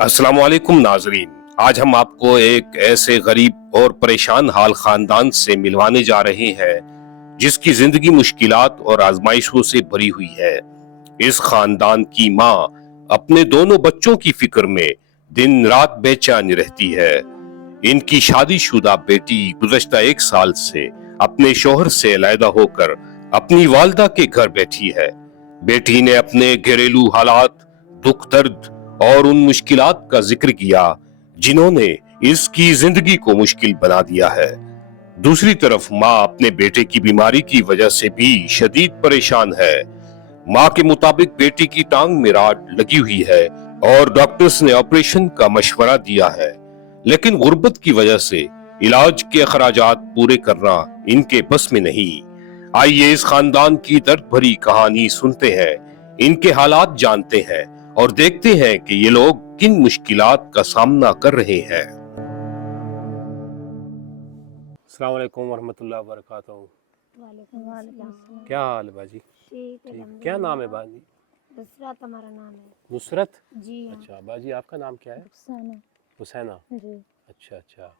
अस्सलाम वालेकुम नाजरीन, आज हम आपको एक ऐसे गरीब और परेशान हाल खानदान से मिलवाने जा रहे हैं जिसकी जिंदगी मुश्किलात और आजमाइशों से भरी हुई है। इस खानदान की माँ अपने दोनों बच्चों की फिक्र में दिन रात बेचैन रहती है। इनकी शादीशुदा बेटी गुज़श्ता 1 साल से अपने शोहर से अलहदा होकर अपनी वालदा के घर बैठी है। बेटी ने अपने घरेलू हालात, दुख दर्द और उन मुश्किलात का जिक्र किया जिन्होंने इसकी जिंदगी को मुश्किल बना दिया है। दूसरी तरफ माँ अपने बेटे की बीमारी की वजह से भी शदीद परेशान है। माँ के मुताबिक बेटी की टांग में राड लगी हुई है और डॉक्टर्स ने ऑपरेशन का मशवरा दिया है, लेकिन गुर्बत की वजह से इलाज के अखराजात पूरे करना इनके बस में नहीं। आइए इस खानदान की दर्द भरी कहानी सुनते हैं, इनके हालात जानते हैं और देखते हैं कि ये लोग किन मुश्किलात का सामना कर रहे हैं। अस्सलाम वालेकुम वरहमतुल्लाहि वबरकातुहू। वालेकुम क्या हाल है बाजी? ठीक है। ठीक। क्या नाम है बाजी? नुसरत हमारा नाम है। नुसरत? जी हाँ। अच्छा बाजी, आपका नाम क्या है? हुसैना। जी। अच्छा।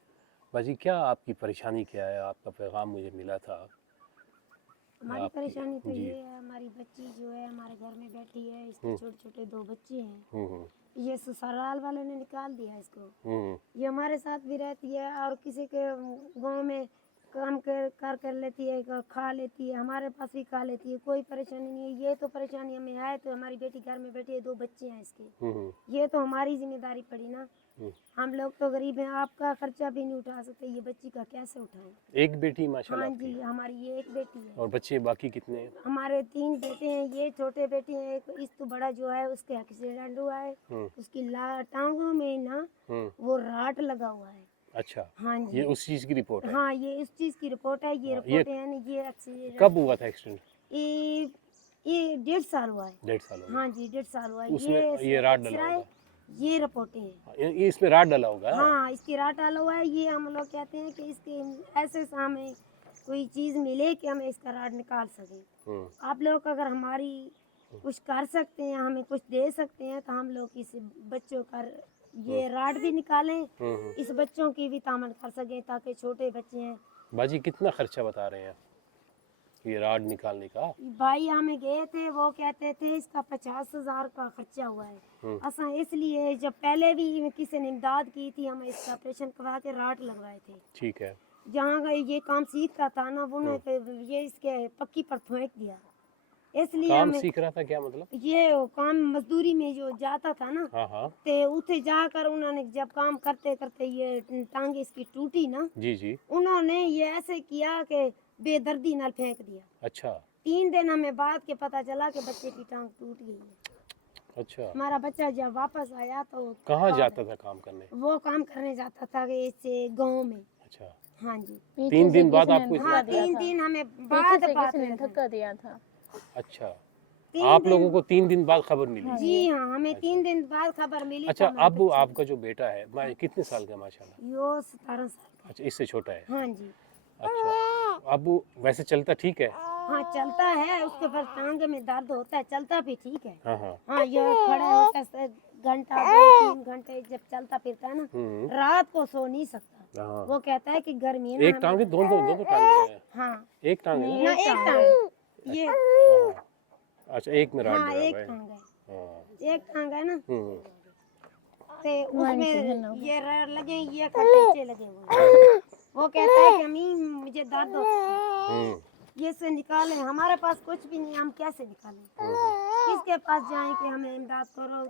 बाजी, क्या आपकी परेशानी क्या है? आपका पैगाम मुझे मिला था। हमारी आपकी- परेशानी तो जी। ये है, हमारी बच्ची जो है हमारे घर में बैठी है, इसके छोटे छोटे 2 बच्चे हैं। हम्म ये ससुराल वाले ने निकाल दिया इसको। हम्म ये हमारे साथ भी रहती है और किसी के गांव में काम कर लेती है, खा लेती है, हमारे पास भी खा लेती है, कोई परेशानी नहीं है। ये तो परेशानी हमें है, तो हमारी बेटी घर में बैठी है, 2 बच्चे हैं इसके। हम्म ये तो हमारी जिम्मेदारी पड़ी ना। हम्म। हम लोग तो गरीब हैं, आपका खर्चा भी नहीं उठा सकते, ये बच्ची का कैसे उठाएं? एक बेटी माशाल्लाह हाँ आपकी। जी, हमारी ये एक बेटी है। और बच्चे बाकी कितने हैं? हमारे 3 बेटे हैं, ये छोटे बेटे हैं, एक इस तो बड़ा जो है उसके एक्सीडेंट हुआ है, हम्म उसकी टांगों में ना हम्म। वो राट लगा हुआ है। अच्छा, हाँ जी। ये उस चीज की रिपोर्ट है? हाँ, ये इस चीज़ की रिपोर्ट है, ये हाँ, रिपोर्ट है ना, ये एक्सीडेंट कब हुआ था एक्सीडेंट? ये ये 1.5 साल हुआ है। 1.5 साल हो गया। हाँ जी, 1.5 साल हुआ है। उसमें ये राड डला एक्सरे, होगा। ये रिपोर्टें हैं। ये इसमें राड डला होगा। हाँ, इसकी राट डाला हुआ है। ये हम लोग कहते हैं कि इसके ऐसे हमें कोई चीज़ मिले कि हमें इसका राड निकाल सकें। आप लोग अगर हमारी कुछ कर सकते हैं, हमें कुछ दे सकते हैं, तो हम लोग इस बच्चों का ये राड भी निकालें, इस बच्चों की भी तामन कर सकें, ताकि छोटे बच्चे हैं। बाजी, कितना खर्चा बता रहे हैं ये राड निकालने का? भाई हमें गए थे, वो कहते थे इसका 50,000 का खर्चा हुआ है। असा इसलिए जब पहले भी किसी ने इमदाद की थी, हम इसका ऑपरेशन करवा के राड लगवाए थे। ठीक है। जहाँ का ये काम सीख का था ना, वो ये इसके पक्की पर फेंक दिया। इसलिए काम हमें सीख रहा था क्या मतलब? ये काम मजदूरी में जो जाता था ना, हाँ। ते उठे जाकर उन्होंने जब काम करते करते ये टांग इसकी टूटी ना, जी। उन्होंने ये ऐसे किया कि बेदर्दी नाल फेंक दिया। अच्छा 3 दिन हमें बाद के पता चला कि बच्चे की टांग टूट गई है। अच्छा। हमारा बच्चा जब वापस आया तो कहाँ जाता था काम करने? वो काम करने जाता था कि इससे गाँव में। अच्छा, हाँ जी। 3 दिन बाद आपको हाँ, 3 दिन हमें बाद बात धक्का दिया था। अच्छा, 3 आप दिन। लोगों को 3 दिन बाद खबर मिली? जी हाँ, हमें 3 दिन बाद खबर मिली। अच्छा, तो हमारे अब बच्चे- आपका जो बेटा है कितने साल का माशाल्लाह? यो 17 साल का। अच्छा, इससे छोटा है? हाँ जी। अच्छा, अब वो वैसे चलता ठीक है? हाँ, चलता है, उसके पर टांग में दर्द होता है, चलता भी ठीक है। हाँ। हाँ, ये खड़ा होता है घंटा 2-3 घंटे जब चलता फिरता है ना, रात को सो नहीं सकता। हाँ। वो कहता है कि गर्मी है ना, एक टांग है, दोनों टांग है? हाँ, एक टांग है ना एक टांग ये। हाँ। अच्छा, एक में राड हाँ, डला एक हुआ है। टांग है, हाँ। एक टांग है ना, हम्म। ते उसमें ये रड लगे, ये खट्टे लगे हुए हैं। वो कहता है कि अम्मी मुझे दर्द होता है, ये से निकालें। हमारे पास कुछ भी नहीं, हम कैसे निकालें? किसके पास जाएं कि हमें इमदाद करो,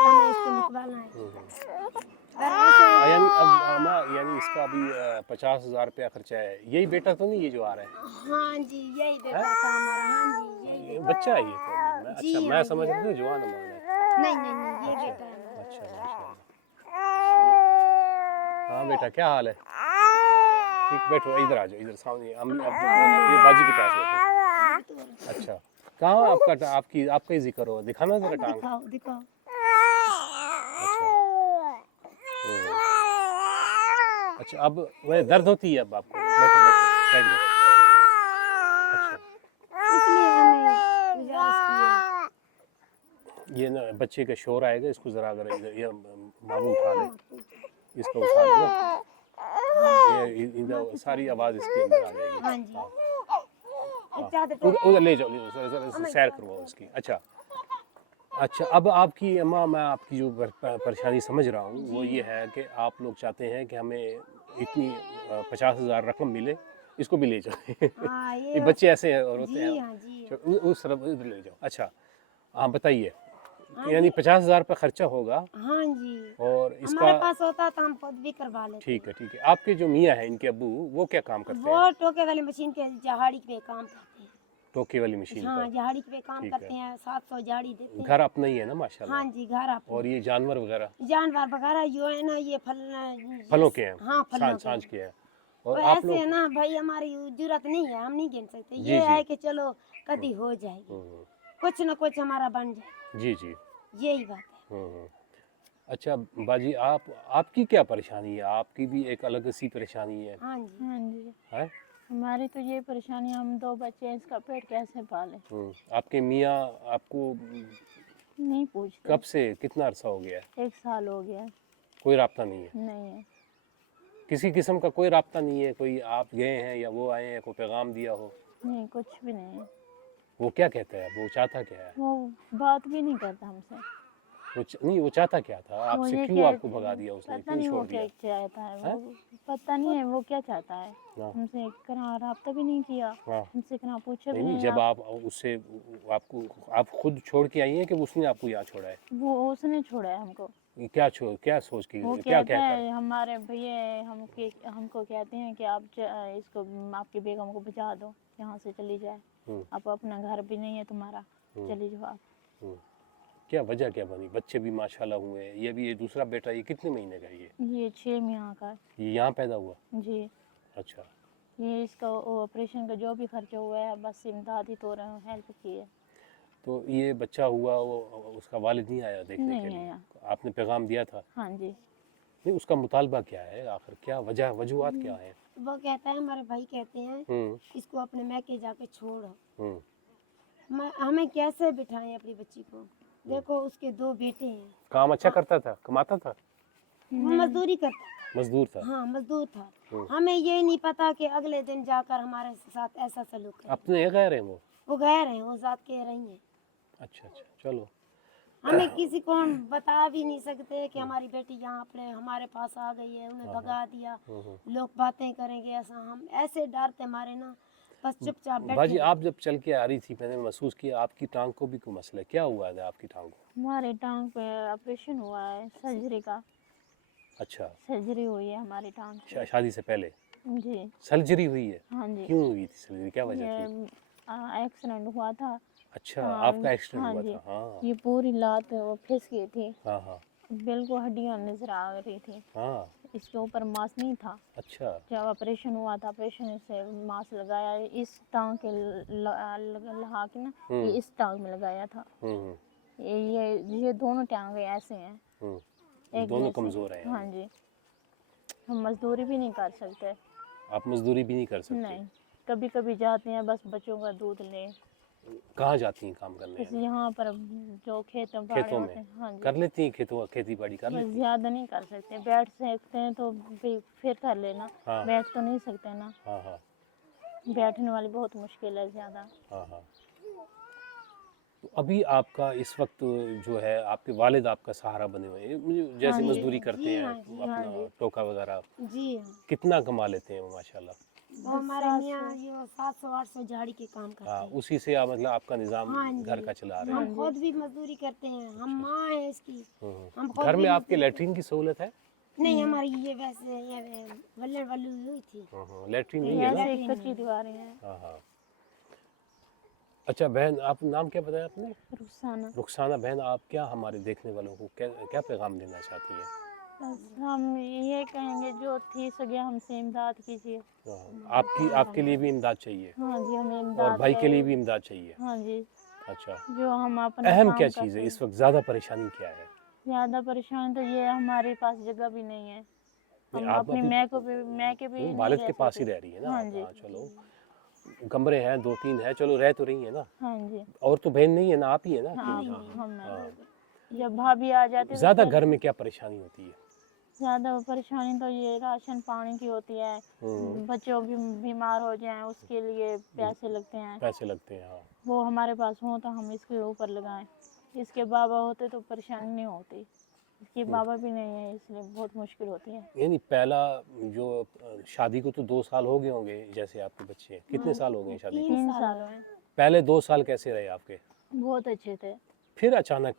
हमें इसको निकालना है? यानी अब यानी इसका अभी 50,000 रुपया खर्चा है। यही बेटा तो नहीं ये जो आ रहा है? हाँ जी, यही बेटा था हमारा। हाँ जी, यही ये बेटा। बच्चा है ये तो? जी, अच्छा, हाँ, मैं समझ रहा था जवान है। नहीं, ये बेटा है। अच्छा माशाल्लाह। हाँ बेटा, क्या हाल है? ठीक, बैठो, इधर आ जाओ, इधर सामने ये बाजी के पास बैठो। अच्छा, कहाँ आपका ही जिक्र हो, दिखाना जरा टांग। दिखाओ। अच्छा। अच्छा, अब वह दर्द होती है अब आपको? बैठो बैठ जाओ। अच्छा, इसलिए हमें गुजारिश की है। یہ نا بچے کا شور آئے گا، اس کو ذرا اگر یہ ماموں اٹھا لے، اس کو اٹھا لے نا، یہ ساری آواز اس کے اندر آ جائے گی. ہاں جی ادھر لے جاؤ، سیر کرواؤ اس کی. اچھا اب آپ کی اماں، میں آپ کی جو پریشانی سمجھ رہا ہوں وہ یہ ہے کہ آپ لوگ چاہتے ہیں کہ ہمیں اتنی 50,000 رقم ملے، اس کو بھی لے جائیں. ہاں یہ بچے ایسے ہوتے جی ہیں. ہاں جی اس طرف ادھر لے جاؤ. اچھا آپ بتائیے، ہاں یعنی جی 50,000 روپے خرچہ ہوگا ہاں جی اور اس ہمارے کا پاس ہوتا تو ہم خود بھی کروا لیتے. ٹھیک ہے. آپ کے جو میاں ہیں ان کے ابو، وہ کیا کام کرتے وہ ہیں؟ ٹوکے والی مشین کے جہاڑی پہ کام کرتے ہیں. ٹوکے والی مشین ہاں پر. جہاڑی پہ کام ٹھیک کرتے ہے. ہیں، 700 جھاڑی دیتے ہیں. گھر اپنا ہی ہے نا ماشاءاللہ؟ ہاں جی گھر اپنا. اور یہ جانور وغیرہ جانور وغیرہ جو ہے نا یہ پھلوں کے ہیں؟ ہاں پھلوں سانج کے ہیں. وہ اور آپ ایسے لوگ ہے نا بھائی، ہماری ضرورت نہیں ہے، ہم نہیں گن سکتے. جی یہ جی ہے کہ چلو کدی ہو جائے گی، کچھ نہ کچھ ہمارا بن جائے. جی جی. یہی بات ہے. اچھا باجی، آپ کی کیا پریشانی ہے؟ آپ کی بھی ایک الگ سی پریشانی ہے. ہاں جی ہاں جی، ہے؟ ہماری تو یہ پریشانی، ہم 2 بچے ہیں، اس کا پیٹ کیسے پالیں؟ آپ کے میاں آپ کو نہیں پوچھتے. کب سے، کتنا عرصہ ہو گیا ہے؟ 1 سال ہو گیا. کوئی رابطہ نہیں ہے؟ نہیں ہے. کسی قسم کا کوئی رابطہ نہیں ہے؟ کوئی آپ گئے ہیں یا وہ آئے ہیں، کوئی پیغام دیا ہو؟ نہیں، کچھ بھی نہیں ہے. وہ کیا کہتا ہے؟ وہ چاہتا کیا ہے؟ وہ بات بھی نہیں کرتا ہم سے. نہیں، وہ چاہتا کیا تھا آپ وہ سے؟ یہ کیوں آپ کو بھگا دیا اس نے؟ پتہ کیوں نہیں چھوڑ وہ دیا؟ کیا چاہتا ہے. وہ پتہ نہیں ہے وہ کیا چاہتا ہے. ہاں. ہم سے رابطہ بھی نہیں کیا، ہاں. ہم سے پوچھا بھی نہیں، نہیں. جب آپ اس سے آپ خود چھوڑ کے آئی ہیں کہ اس نے آپ کو یہاں چھوڑا ہے؟ وہ اس نے چھوڑا ہے ہم کو. کیا سوچ کی؟ وہ کیا کہتا ہے ہمارے بھیا ہم کو کہتے ہیں کہ آپ اس کو، آپ کی بیگم کو بچا دو، یہاں سے چلی جائے. آپ اپنا گھر بھی نہیں ہے تمہارا، چلی جاؤ آپ. کیا وجہ کیا بنی؟ بچے بھی ماشاءاللہ ہوئے ہیں. یہ بھی یہ دوسرا بیٹا یہ کتنے مہینے کا ہے؟ یہ 6 مہینہ کا ہے. یہ یہاں پیدا ہوا؟ جی. اچھا. یہ اس کا آپریشن کا جو بھی خرچہ ہوا ہے بس امدادی طور ہیلپ کی ہے. تو یہ بچہ ہوا، وہ اس کا والد نہیں آیا دیکھنے کے لیے؟ نہیں آیا. آپ نے پیغام دیا تھا؟ ہاں جی. نہیں، اس کا مطالبہ کیا ہے آخر؟ کیا وجوہات کیا ہیں؟ وہ کہتا ہے، ہمارے بھائی کہتے ہیں اس کو اپنے میکے جا کے چھوڑو. ہمیں کیسے بٹھائیں اپنی بچی کو؟ دیکھو اس کے 2 بیٹے ہیں. کام اچھا کرتا تھا؟ کماتا تھا؟ وہ مزدوری کرتا تھا. مزدور تھا؟ ہاں مزدور تھا. ہمیں یہ نہیں پتا کہ اگلے دن جا کر ہمارے ساتھ ایسا سلوک کرے. اپنے غیر ہیں وہ غیر ہیں، وہ ذات کہہ رہی ہیں. اچھا. چلو. ہمیں کسی کو بتا بھی نہیں سکتے کہ ہماری بیٹی یہاں اپنے ہمارے پاس آ گئی ہے، انہیں بھگا دیا، لوگ باتیں کریں گے ایسا. ہم ایسے ڈرتے مارے نا بس چپ چاپ بیٹھے. باجی آپ جب چل کے آ رہی تھی، میں نے محسوس کیا آپ کی ٹانگ کو بھی کوئی مسئلہ ہے. کیا ہوا ہے آپ کی ٹانگ کو؟ ہمارے ٹانگ پہ آپریشن ہوا ہے، سرجری کا. اچھا. سرجری ہوئی ہے ہماری ٹانگ پہ. شادی سے پہلے جی. سرجری ہوئی ہے؟ ہاں جی. کیوں ہوئی تھی سرجری؟ کیا وجہ تھی؟ ایکسیڈنٹ ہوا تھا. اچھا، آپ کا ایکسیڈنٹ ہوا تھا؟ ہاں. یہ پوری لات وہ پھس گئی تھی. ہاں. بالکل ہڈیاں نظر آ رہی تھی. ہاں. اس کے اوپر ماس نہیں تھا. اچھا. جب آپریشن ہوا تھا، آپریشن سے ماس لگایا اس ٹانگ کے لگا کے نا، یہ اس ٹانگ میں لگایا تھا. یہ دونوں ٹانگیں ایسے ہیں، ایک دونوں جیسے. کمزور ہیں. ہاں جی. ہم مزدوری بھی نہیں کر سکتے. آپ مزدوری بھی نہیں کر سکتے؟ نہیں. کبھی کبھی جاتے ہیں بس بچوں کا دودھ لے. کہاں جاتی ہیں کام کرنے؟ یہاں پر جو کھیتوں میں ہاں جی. کر لیتی ہیں؟ کھیتی باڑی کر لیتی ہیں؟ زیادہ نہیں کر سکتے. بیٹھ سکتے ہیں تو پھر کر لینا. بیٹھ تو نہیں سکتے نا. بیٹھنے والی بہت مشکل ہے زیادہ. ابھی آپ کا اس وقت جو ہے، آپ کے والد آپ کا سہارا بنے ہوئے ہیں، جیسے مزدوری کرتے ہیں اپنا ٹوکا وغیرہ. جی. کتنا کما لیتے ہیں وہ ماشاءاللہ؟ وہ ہمارے میاں یہ 700-800 جھاڑی کے کام کرتے ہیں. اسی سے مطلب آپ کا نظام گھر کا چلا رہے ہیں؟ ہم خود بھی مزدوری کرتے ہیں. ہم ماں ہیں اس کی. ہم خود گھر میں آپ کے لیٹرین کی سہولت ہے؟ نہیں، ہماری یہ ویسے یہ ولر والی ہوئی تھی. لیٹرین نہیں ہے نا؟ ایسے کچی دیواریں ہیں. اچھا بہن، آپ نام کیا بتایا آپ نے؟ رخسانہ. رخسانہ بہن، آپ کیا ہمارے دیکھنے والوں کو کیا پیغام دینا چاہتی ہیں؟ بس ہم یہ کہیں گے جو تھی سگے ہم سے امداد کیجیے. آپ کے لیے بھی امداد چاہیے؟ ہاں جی، ہمیں امداد. اور بھائی کے لیے بھی امداد چاہیے؟ ہاں جی. اچھا. جو ہم اپنا اہم کیا چیز ہے اس وقت؟ زیادہ پریشانی کیا ہے؟ زیادہ پریشان تو یہ ہمارے پاس جگہ بھی نہیں ہے. ہم اپنی میں کے بھی والد کے پاس ہی رہ رہی ہے نا؟ ہاں جی. چلو، کمرے ہیں 2-3 ہیں، چلو رہ تو رہی ہیں نا؟ ہاں جی. اور تو بہن نہیں ہے نا، آپ ہی ہے نا؟ ہاں. जब भाभी आ जाती है ज्यादा तो घर में क्या परेशानी होती है? ज्यादा परेशानी तो ये राशन पानी की होती है, बच्चों भी बीमार हो जाएं उसके लिए पैसे लगते हैं, पैसे लगते हैं, हाँ। वो हमारे पास हो तो हम इसके ऊपर लगाएं। इसके बाबा होते तो परेशानी नहीं होती, इसके बाबा भी नहीं है इसलिए बहुत मुश्किल होती है। यानी पहला जो शादी को तो 2 साल हो गए होंगे, जैसे आपके बच्चे हैं, कितने साल हो गए शादी को? 3 साल हुए। पहले 2 साल कैसे रहे आपके? बहुत अच्छे थे। फिर अचानक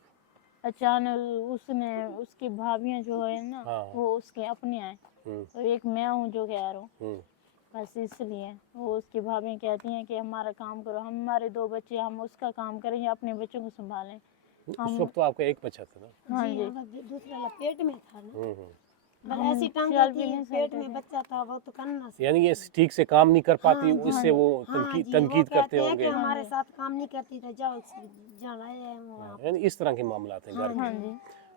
अचानक उसने उसकी भाभियां जो है ना हाँ। वो उसके अपने आए, तो एक मैं हूँ जो कह रहा हूँ, बस इसलिए वो उसकी भाभियां कहती हैं कि हमारा काम करो, हमारे 2 बच्चे, हम उसका काम करें या अपने बच्चों को संभालें। उस वक्त तो आपका एक बच्चा था ना? हाँ जी, दूसरा वाला पेट में था ना, बस हम ऐसी टांग चल होती भी है, नहीं पेट सकते में थे। बच्चा था वो तो करना से। यानी ये ठीक से काम नहीं कर पाती, हाँ, इससे वो हाँ जी, वो तनकीद कहते करते हैं होंगे। कि हमारे साथ काम नहीं करती तो जाओ जहाँ लाए हैं वहाँ। यानी इस तरह के मामलात हैं घर हाँ के। जी,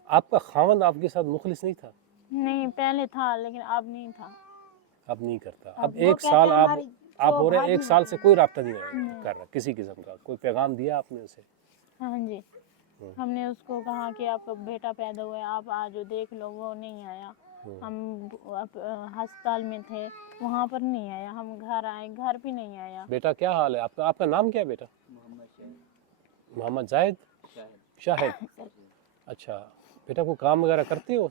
आपका खावंद आपके साथ मुखलिस नहीं था? नहीं पहले था लेकिन अब नहीं था। अब नहीं करता। अब अब वो 1 कहते साल हैं आप हमारी हो रहे जो 1 साल से कोई राब्ता नहीं नहीं। कर रहा किसी किस्म का? कोई पैगाम दिया आपने उसे? हाँ जी, हमने उसको कहा कि आपका बेटा पैदा हुआ है, आप आज देख लो, वो नहीं आया। हम अस्पताल में थे, वहाँ पर नहीं आया, हम घर आए, घर भी नहीं आया। बेटा क्या हाल है आपका? आपका नाम क्या है बेटा? मोहम्मद जाहिद शाहिद। अच्छा बेटा, को काम वगैरह करते हो?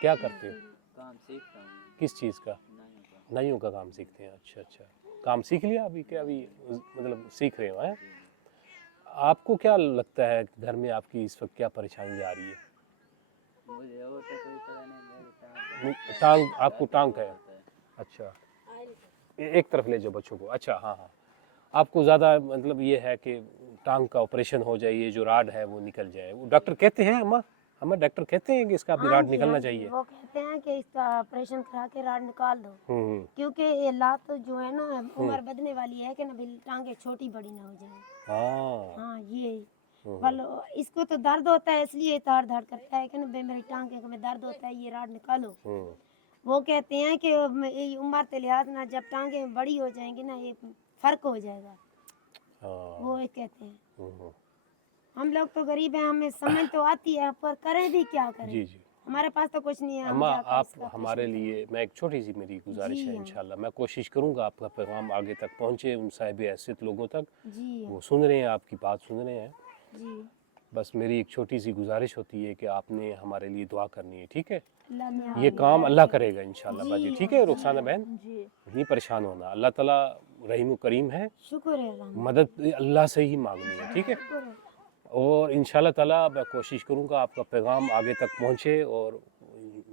क्या करते हो? काम सीखता हूँ, किस चीज़ का? नाइयों का काम सीखते हैं। अच्छा अच्छा, काम सीख लिया अभी? क्या अभी मतलब सीख रहे हो? हैं? आपको क्या लगता है घर में आपकी इस वक्त क्या परेशानी आ रही है? मुझे और तो कोई पता नहीं, मेरी टांग, आपको टांग है? अच्छा, एक तरफ ले जाओ बच्चों को। अच्छा हाँ हाँ, आपको ज़्यादा मतलब ये है कि टांग का ऑपरेशन हो जाए, ये जो राड है वो निकल जाए। वो डॉक्टर कहते हैं, अम्मा हमें डॉक्टर कहते हैं कि इसका अभी हाँ राड जी, निकलना हाँ जी, चाहिए। वो कहते हैं कि इसका ऑपरेशन करा के राड निकाल दो, हम्म। क्योंकि ये लात जो है ना उम्र बढ़ने वाली है कि ना भी टांगे छोटी बड़ी ना हो जाए। हाँ हाँ ये बल इसको तो दर्द होता है इसलिए तार धाड़ करता है कि ना भाई मेरी टांगे में दर्द होता है, ये राड निकालो। वो कहते हैं कि ये उम्र के लिहाज ना जब टांगे बड़ी हो जाएंगी ना ये फर्क हो जाएगा। हाँ। वो ये कहते हैं। हम लोग तो गरीब हैं, हमें समझ तो आती है पर करें भी क्या करें। जी जी हमारे पास तो कुछ नहीं है। हम अम्मा, जाकर आप इसका हमारे ऑपरेशन लिए, मैं एक छोटी सी मेरी गुजारिश जी है, हाँ। इंशाल्लाह मैं कोशिश करूंगा आपका पैगाम आगे तक पहुंचे, उन साहिब हैसियत लोगों तक। जी हाँ, वो सुन रहे हैं, आपकी बात सुन रहे हैं। जी बस मेरी एक छोटी सी गुजारिश होती है कि आपने हमारे लिए दुआ करनी है, ठीक है? अल्लाह ने ये काम अल्लाह करेगा इंशाल्लाह बाजी, जी, ठीक है रुखसाना बहन? जी, नहीं परेशान होना, अल्लाह ताला रहीम करीम है, शुक्र है अल्लाह का। मदद अल्लाह से ही मांगनी है, ठीक है? शुक्र है। और इंशाल्लाह ताला मैं कोशिश करूंगा आपका पैगाम आगे तक पहुंचे और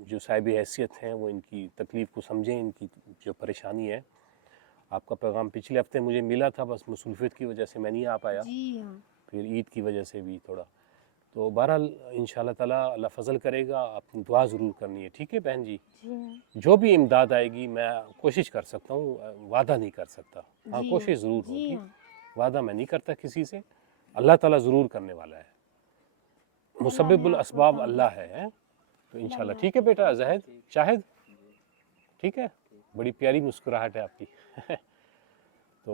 जो साहिब हैसियत हैं वो इनकी तकलीफ़ को समझें, इनकी जो परेशानी है। आपका पैगाम पिछले हफ्ते मुझे मिला था, बस मुसलफियत की वजह से मैं नहीं आ पाया, जी हाँ, फिर ईद की वजह से भी थोड़ा। तो बहरहाल इंशाल्लाह ताला अल्लाह फजल करेगा, आपने दुआ ज़रूर करनी है, ठीक है बहन जी? जी, जो भी इमदाद आएगी मैं कोशिश कर सकता हूँ, वादा नहीं कर सकता। हाँ जी कोशिश ज़रूर जी होगी, हाँ, वादा मैं नहीं करता किसी से। अल्लाह ताला ज़रूर करने वाला है, मुसब्बिबुल असबाब अल्लाह है। तो इंशाल्लाह ठीक है बेटा जाहिद शाहिद, ठीक है? बड़ी प्यारी मुस्कुराहट है आपकी। तो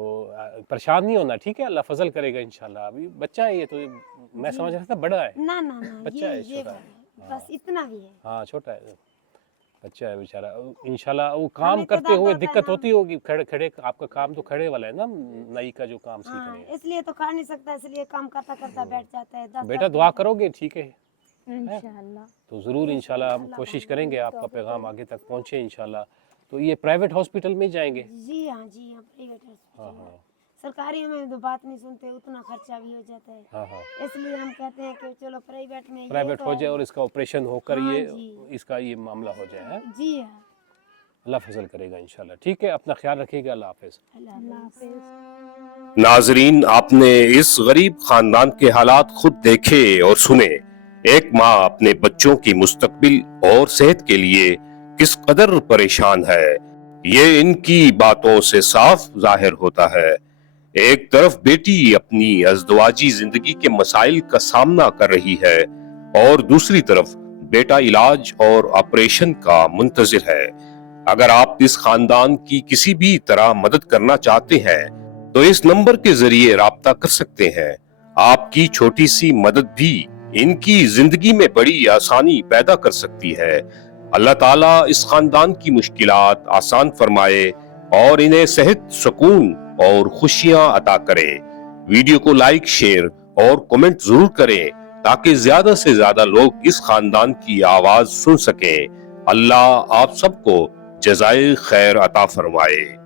परेशान नहीं होना, ठीक है? अल्लाह फजल करेगा इंशाल्लाह। अभी बच्चा है ये, तो मैं समझ रहा था बड़ा है। ना ना ना बच्चा है, ये छोटा है। बस इतना भी है। हाँ छोटा है, बच्चा है बेचारा। इंशाल्लाह वो काम हमें तो करते हुए दर्द दिक्कत होता है होती होगी, खड़े खड़े आपका काम तो खड़े वाला है ना, नई का जो काम सीख हाँ, रहे हैं। इसलिए तो खा नहीं सकता, इसलिए काम करता करता बैठ जाता है। बेटा दुआ करोगे, ठीक है? इंशाल्लाह। तो ज़रूर इंशाल्लाह हम कोशिश करेंगे आपका पैगाम आगे तक पहुँचे इंशाल्लाह। तो ये प्राइवेट हॉस्पिटल में जाएंगे? जी हाँ, जी हाँ, प्राइवेट हाँ हॉस्पिटल। हाँ सरकारी में तो बात नहीं सुनते, उतना खर्चा भी हो जाता है, हाँ हाँ, इसलिए हम कहते हैं कि चलो प्राइवेट में। ये प्राइवेट तो हो है। जाए और इसका ऑपरेशन होकर हाँ ये जी। इसका ये मामला हो जाए, है? जी हाँ, अल्लाह फजल करेगा इंशाल्लाह, ठीक है? अपना ख्याल रखिएगा, अल्लाह हाफिज़। अल्लाह हाफिज़। नाजरीन, आपने इस गरीब खानदान के हालात खुद देखे और सुने। एक माँ अपने बच्चों की मुस्तकबिल और सेहत के लिए किस कदर परेशान है, ये इनकी बातों से साफ जाहिर होता है। एक तरफ बेटी अपनी अज़दवाजी जिंदगी के मसाइल का सामना कर रही है और दूसरी तरफ बेटा इलाज और ऑपरेशन का मुंतजिर है। अगर आप इस खानदान की किसी भी तरह मदद करना चाहते हैं तो इस नंबर के जरिए राब्ता कर सकते हैं। आपकी छोटी सी मदद भी ان کی زندگی میں بڑی آسانی پیدا کر سکتی ہے۔ اللہ تعالیٰ اس خاندان کی مشکلات آسان فرمائے اور انہیں صحت، سکون اور خوشیاں عطا کرے۔ ویڈیو کو لائک، شیئر اور کمنٹ ضرور کریں تاکہ زیادہ سے زیادہ لوگ اس خاندان کی آواز سن سکیں۔ اللہ آپ سب کو جزائے خیر عطا فرمائے۔